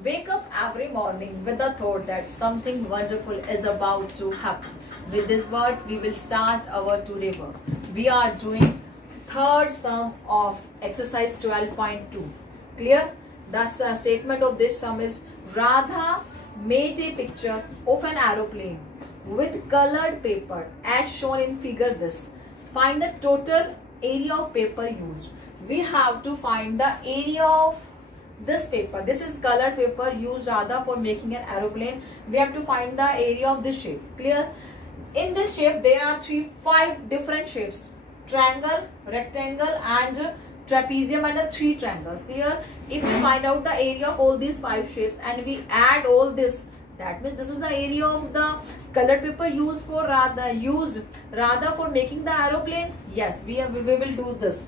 Wake up every morning with the thought that something wonderful is about to happen. With these words, we will start our today work. We are doing third sum of exercise 12.2. Clear? The statement of this sum is Radha made a picture of an aeroplane with colored paper as shown in figure this. Find the total area of paper used. We have to find the area of this paper. This is colored paper used Radha for making an aeroplane. We have to find the area of this shape. Clear? In this shape there are five different shapes: triangle, rectangle and trapezium, and the three triangles. Clear? If we find out the area of all these five shapes and we add all this, that means this is the area of the colored paper used Radha for making the aeroplane. Yes, we will do this.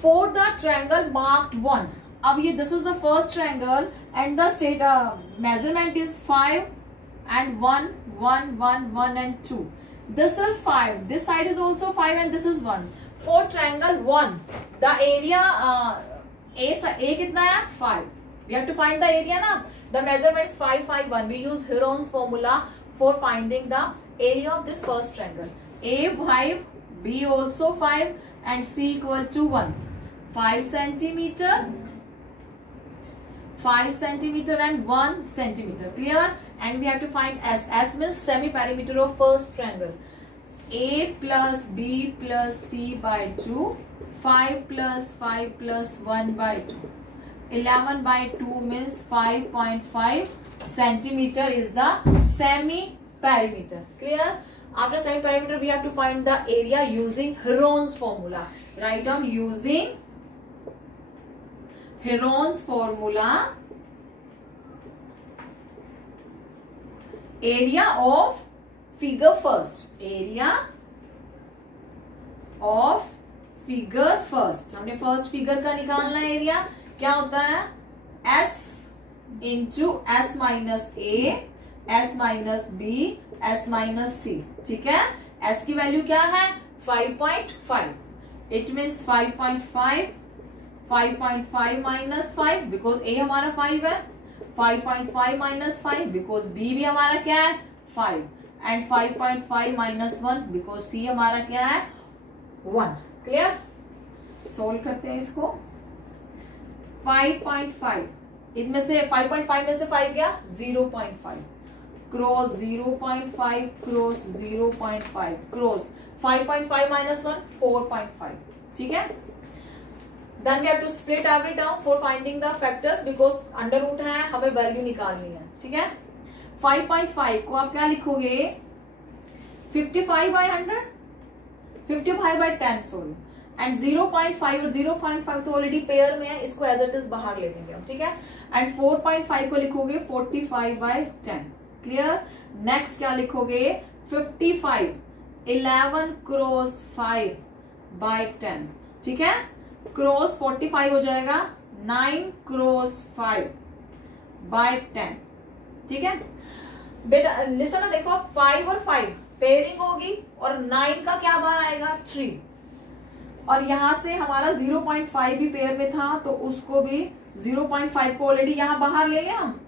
For the triangle marked 1. अब ये this is the first triangle and the measurement is 5 and 1, 1, 1, 1 and 2. This is 5. This side is also 5 and this is 1. For triangle 1, the area A कितना है? 5. We have to find the area ना. The measurement is 5, 5, 1. We use Heron's formula for finding the area of this first triangle. A 5, B also 5 and C equal to 1. 5 centimeter. 5 centimeter and 1 centimeter. Clear? And we have to find S. S means semi-perimeter of first triangle. A plus B plus C by 2. 5 plus 5 plus 1 by 2. 11 by 2 means 5.5 centimeter is the semi-perimeter. Clear? After semi-perimeter we have to find the area using Heron's formula. Write down using Heron's formula, area of figure first. Area of figure first. हमने first figure का निकालना है area. क्या होता है? S into S minus A, S minus B, S minus C. ठीक है? S की वैल्यू क्या है? 5.5. It means 5.5. 5.5 minus 5 because A हमारा 5 है. 5.5 minus 5 because B भी हमारा क्या है? 5. And 5.5 minus 1 because C हमारा क्या है? 1. क्लियर? सोल्व करते हैं इसको. 5.5 इनमें से 5.5 में से 5 गया 0.5 क्रॉस 0.5 क्रॉस 0.5 क्रॉस 5.5 minus 1 4.5. ठीक है? Then we have to split every term for finding the factors because under root है, हमें वैल्यू निकालनी है. ठीक है? 5.5 को आप क्या लिखोगे? 55 by 100, 55 by 10 सॉरी, एंड 0.5 और 0.5 तो ऑलरेडी पेयर में है, इसको एज इट इज बाहर ले लेंगे हम. ठीक है? एंड 4.5 को लिखोगे 45 by 10. क्लियर? नेक्स्ट क्या लिखोगे? 55 11 क्रॉस 5 by 10. ठीक है? क्रॉस 45 हो जाएगा 9 क्रॉस 5 by 10. ठीक है बेटा? लिसन ना, देखो 5 और 5 पेयरिंग होगी और 9 का क्या बाहर आएगा? 3. और यहां से हमारा 0.5 भी पेयर में था तो उसको भी 0.5 को ऑलरेडी यहां बाहर ले लिया हम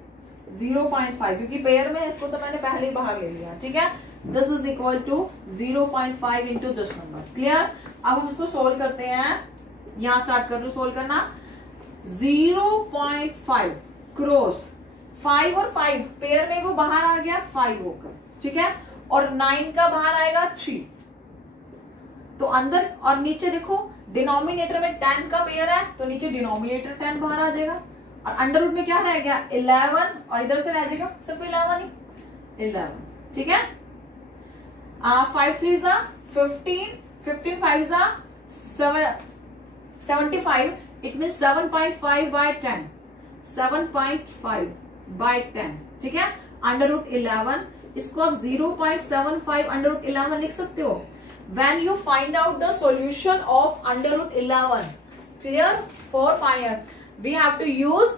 0.5 क्योंकि पेयर में इसको तो मैंने पहले ही बाहर ले लिया. ठीक है? This is equal to 0.5 into this number. Clear? अब हम इसको सोल्व करते हैं. यहां स्टार्ट कर लो सोल्व करना. 0.5 क्रॉस 5 और 5 पेयर में वो बाहर आ गया 5 होकर. ठीक है? और 9 का बाहर आएगा 3. तो अंदर और नीचे देखो डिनोमिनेटर में 10 का पेयर है तो नीचे डिनोमिनेटर 10 बाहर आ जाएगा और अंडर रूट में क्या रह गया? 11 और इधर से रह जाएगा सिर्फ 11 ही 11. ठीक है? 5 3 जा 15, 15 5 जा 75. It mean 7.5 by 10. 7.5 by 10. ठीक है? Under root 11. इसको आप 0.75 अंडर रूट 11 लिख सकते हो. When you find out the solution of under root 11, clear? For find we have to use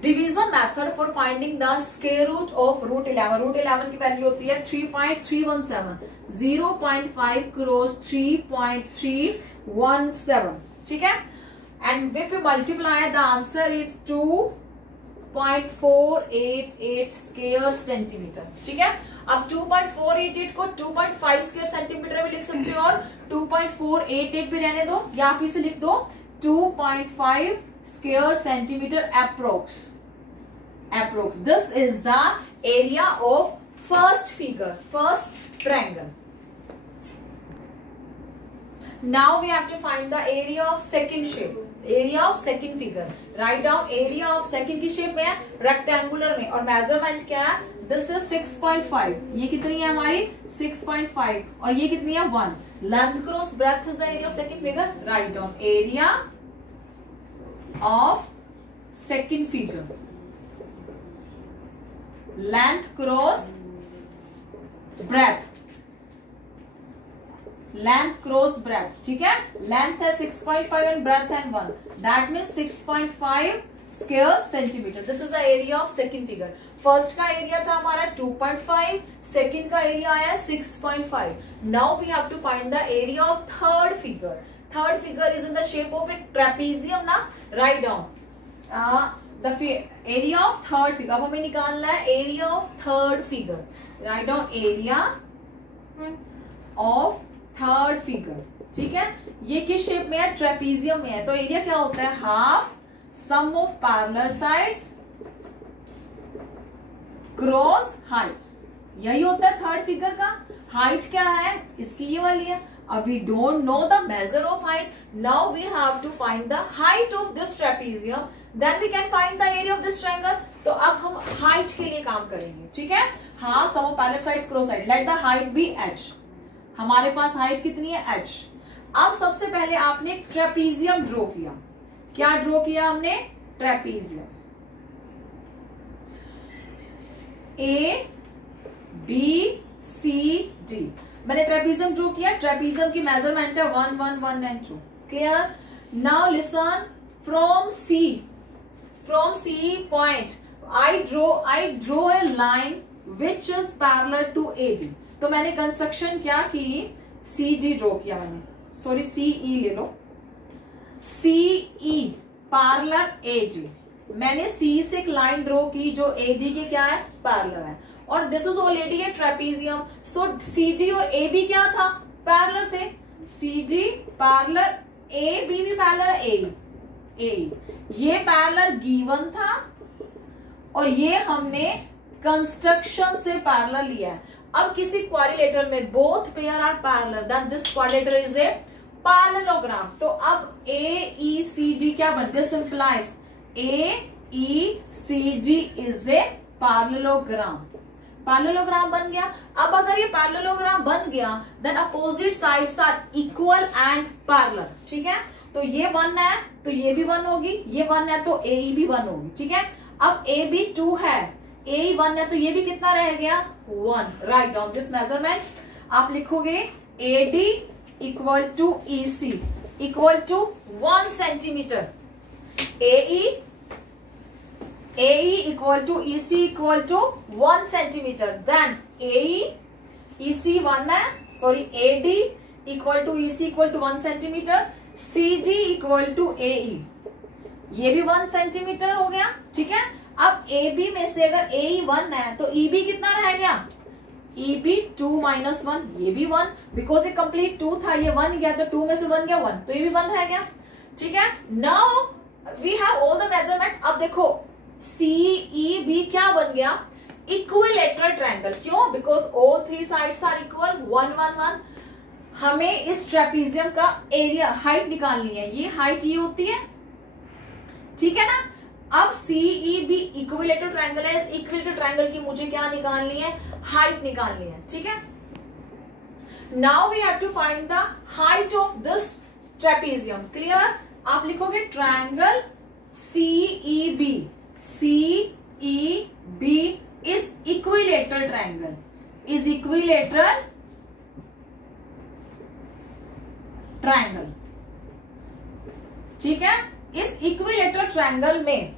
division method for finding the square root of root 11. root 11 की value होती है 3.317. 0.5 cross 3.317. ठीक है? And if you multiply, the answer is 2 2.488 square centimetre. ठीक है, अब 2.488 को 2.5 square centimetre भी लिख सकते हो और 2.488 भी रहने दो, या आप इसे लिख दो 2.5 square centimetre approx. This is the area of first figure, first triangle. Now we have to find the area of second shape, area of second figure. Write down area of second की shape में है, rectangular में, और measurement क्या है? This is 6.5. ये कितनी है हमारी? 6.5, और ये कितनी है? 1. Length cross breadth is the area of second figure. Write down area of second figure. Length cross breadth. Length cross breadth. ठीक है, लेंथ है 6.5 एंड ब्रेथ है 1. That means 6.5 square centimetre. This is the area of second figure. First का area था हमारा 2.5, second का area आया 6.5. Now we have to find the area of third figure. Third figure is in the shape of a trapezium ना. Write down the area of third figure. अब हमें निकालना है area of third figure. Write down area of third figure. ठीक है, ये किस shape में है? ट्रेपीजियम में है. तो एरिया क्या होता है? Half sum of parallel sides cross height. यही होता है थर्ड फिगर का. हाइट क्या है इसकी? ये वाली है. अब we don't know the measure of height. Now we have to find the height of this trapezium, then we can find the area of this triangle. तो अब हम हाइट के लिए काम करेंगे. ठीक है, half sum of parallel sides cross height. Let the height be h. हमारे पास हाइट कितनी है? h. अब सबसे पहले आपने एक ट्रेपीजियम ड्रॉ किया. क्या ड्रॉ किया हमने? Trapezium. A B C D. मैंने ट्रेपीजियम ड्रॉ किया. ट्रेपीजियम की मेजरमेंट है 1 1 1 and 2. Clear? Now listen. From C point I draw a line which is parallel to AD. तो मैंने कंस्ट्रक्शन क्या की? CD ड्रॉ किया मैंने. सॉरी, CE ले लो. CE parallel AD. मैंने C से एक लाइन ड्रॉ की जो AD के क्या है? पैरेलल है. और this is already A trapezium. So CD और AB क्या था? पैरेलल थे. CD पैरेलल, AB भी पैरेलल है AE. ये पैरेलल गिवन था और ये हमने कंस्ट्रक्शन से पैरेलल लिया है. अब किसी क्वाड्रिलेटरल में both pair are parallel, then this quadrilateral is a parallelogram. तो अब AECD क्या बन? This implies AECD is a parallelogram. Parallelogram बन गया. अब अगर ये पैरेललोग्राम बन गया, then opposite sides are equal and parallel. ठीक है, तो ये 1 है तो ये भी 1 होगी, ये 1 है तो AE भी 1 होगी. ठीक है, अब AB 2 है, AE 1 है तो ये भी कितना रह गया? 1. Write down this measurement. आप लिखोगे AD equal to EC equal to 1 centimetre. AE equal to EC equal to 1 centimetre. Then EC 1 है, sorry AD equal to EC equal to 1 centimetre. CD equal to AE, ये भी 1 centimetre हो गया. ठीक है, अब AB में से अगर AE 1 है तो EB कितना रह गया? EB 2 minus 1. ये भी 1, बिकॉज ये कंप्लीट 2 था, ये 1 गया तो 2 में से 1 गया 1, तो ये भी 1 रह गया. ठीक है, now we have all the measurement. अब देखो CEB क्या बन गया? Equilateral triangle. क्यों? Because all 3 sides are equal. 1 1 1. हमें इस ट्रेपीजियम का एरिया, हाइट निकालनी है. ये हाइट ये होती है. ठीक है ना. अब CEB इक्विलेटरल ट्रायंगल है. इस इक्विलेटरल ट्रायंगल की मुझे क्या निकालनी है? हाइट निकालनी है. ठीक है, now we have to find the height of this trapezium. Clear? आप लिखोगे triangle CEB. CEB is equilateral triangle. Is equilateral triangle. ठीक है, इस इक्विलेटरल ट्रायंगल में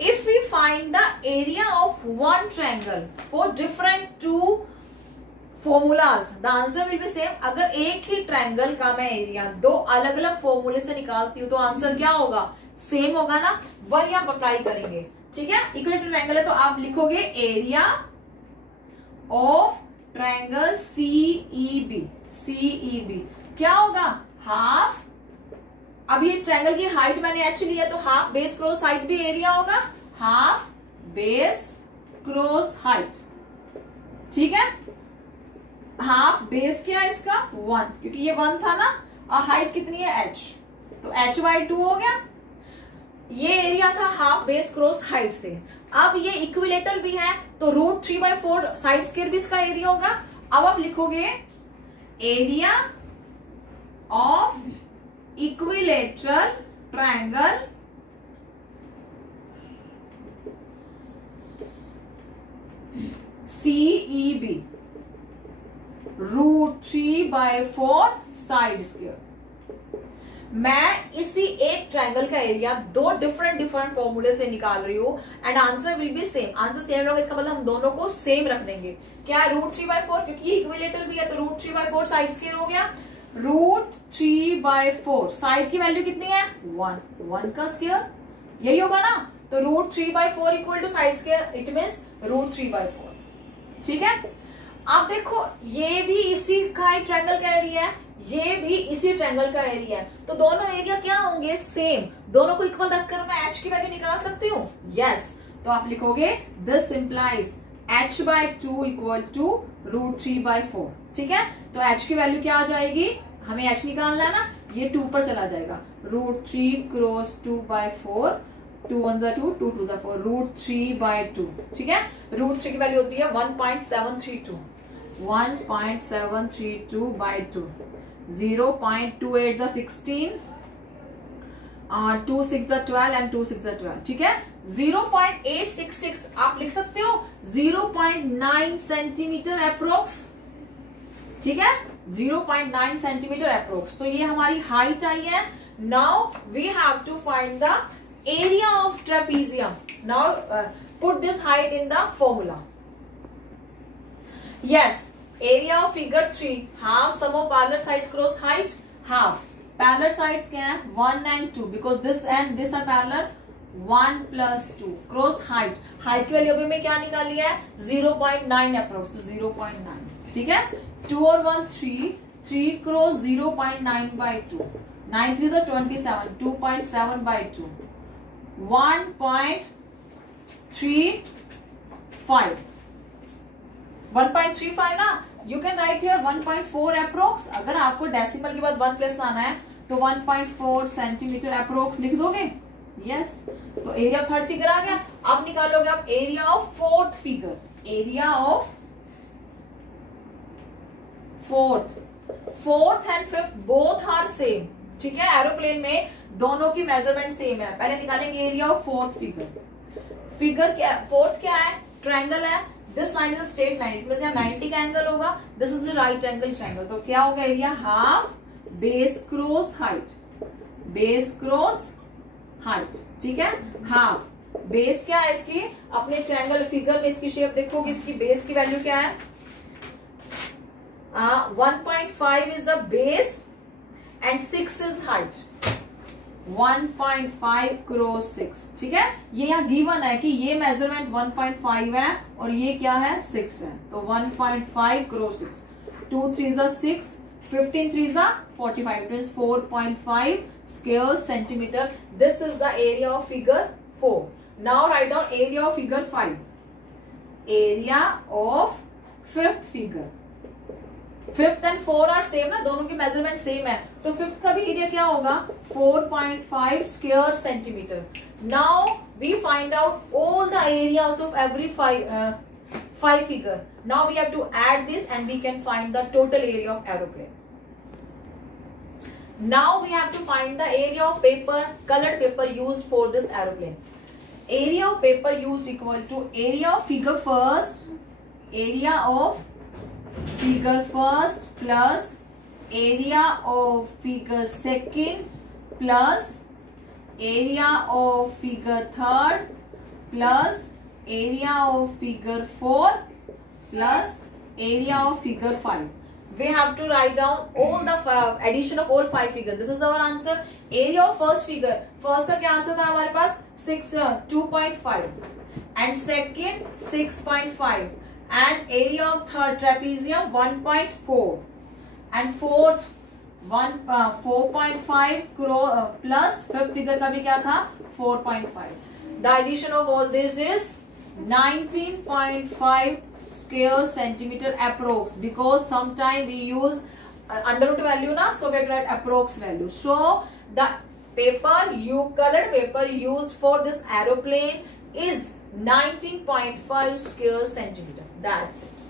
if we find the area of one triangle for different 2 formulas, the answer will be same. अगर एक ही triangle का मैं एरिया 2 अलग अलग फॉर्मूले से निकालती हूं तो आंसर क्या होगा? सेम होगा ना, वही आप अप्लाई करेंगे। ठीक है, इक्विलेटरल ट्रायंगल है तो आप लिखोगे area of triangle CEB. CEB क्या होगा, हाफ, अब ये ट्रायंगल की हाइट मैंने एच लिया तो हाफ बेस क्रॉस हाइट भी एरिया होगा, हाफ बेस क्रॉस हाइट। ठीक है, हाफ बेस क्या है इसका 1, क्योंकि ये 1 था ना, और हाइट कितनी है h, तो h/2 हो गया। ये एरिया था हाफ बेस क्रॉस हाइट से। अब ये इक्विलेटरल भी है तो √3/4 साइड स्क्वायर भी इसका एरिया होगा। अब आप लिखोगे area of equilateral triangle CEB √3/4 side square. मैं इसी एक ट्रायंगल का एरिया दो डिफरेंट फॉर्मूले से निकाल रही हूँ and answer will be same. Answer same होगा, इसका मतलब हम दोनों को सेम रख देंगे। क्या √3/4, क्योंकि ये इक्विलेटरल भी है तो √3/4 साइड स्क्वायर हो गया। √3/4 साइड की वैल्यू कितनी है 1 का स्क्वायर, यही होगा ना, तो √3/4 equal to side square, it means √3/4। ठीक है, आप देखो ये भी इसी का एक ट्रायंगल का एरिया है, ये भी इसी ट्रायंगल का एरिया है, तो दोनों एरिया क्या होंगे, सेम। दोनों को इक्वल रखकर मैं h की वैल्यू निकाल सकती हूँ, यस। तो आप लिखोगे this implies h/2 equal to √3/4। ठीक है, तो h की वैल्यू क्या आ जाएगी, हमें h निकालना है ना, ये 2 पर चला जाएगा, √3 क्रॉस 2/4, 2 1 2, 2 2 4, √3/2। ठीक है, √3 की वैल्यू होती है 1.732, 1.732/2, 0.28 16, 2 6 12 and 2 6 12। ठीक है, 0.866 आप लिख सकते हो 0.9 सेंटीमीटर अप्रोक्स। ठीक है, 0.9 सेंटीमीटर अप्रोक्स। तो ये हमारी हाइट आई है। Now we have to find the area of trapezium. Now put this height in the formula. Yes, area of figure 3, half sum of parallel sides cross height, half parallel sides क्या है 1 and 2, because this and this are parallel, 1 + 2 cross height. Height की value में क्या निकाली है 0.9 approx, तो 0.9। ठीक है, 2 और 1 3, 3 क्रॉस 0.9/2, 9 3 is 27, 2.7/2, 1.35, 1.35 ना, you can write here 1.4 approx. अगर आपको डेसिमल के बाद 1 प्लस लाना है तो 1.4 सेंटीमीटर अप्रोक्स लिख दोगे, यस। तो एरिया ऑफ थर्ड फिगर आ गया। अब निकालोगे आप area of fourth figure, area of fourth and fifth both are same. ठीक है, एरोप्लेन में दोनों की मेजरमेंट सेम है। पहले निकालेंगे area of fourth figure. Figure क्या है, फोर्थ क्या है, ट्रायंगल है, this line is straight line, it means 90 का एंगल होगा, this is the right angle triangle. तो क्या होगा area, half base cross height, base cross height. ठीक है, हाफ बेस क्या है इसकी, अपने ट्रायंगल फिगर में इसकी शेप देखोगे, इसकी बेस की वैल्यू क्या है, 1.5 is the base and 6 is height, 1.5 cross 6। ठीक है, ये यहाँ गिवन है कि ये मेजरमेंट 1.5 है और ये क्या है 6 है, तो 1.5 cross 6, 2 3 is 6, 15 3 is 45, it is 4.5 square centimeter. This is the area of figure 4. Now write down area of figure 5. Area of fifth figure. Fifth and 4 are same ना, दोनों की मेजरमेंट सेम है, तो फिफ्थ का भी एरिया क्या होगा 4.5 square centimetre. Now we find out all the areas of every 5 figure. Now we have to add this and we can find the total area of aeroplane. Now we have to find the area of paper, colored paper used for this aeroplane. Area of paper used equal to area of figure first, area of figure first plus area of figure second plus area of figure third plus area of figure 4 plus area of figure 5. we have to write down all the addition of all 5 figures. This is our answer. Area of first figure. First का क्या answer था हमारे पास 2.5 and second 6.5 and area of third trapezium 1.4 and fourth 4.5 plus fifth figure का भी क्या था 4.5. The addition of all this is 19.5 square centimeter approx, because sometime we use under root value na, so we have to write approx value. So the colored paper used for this aeroplane is 19.5 square centimeter. That's it.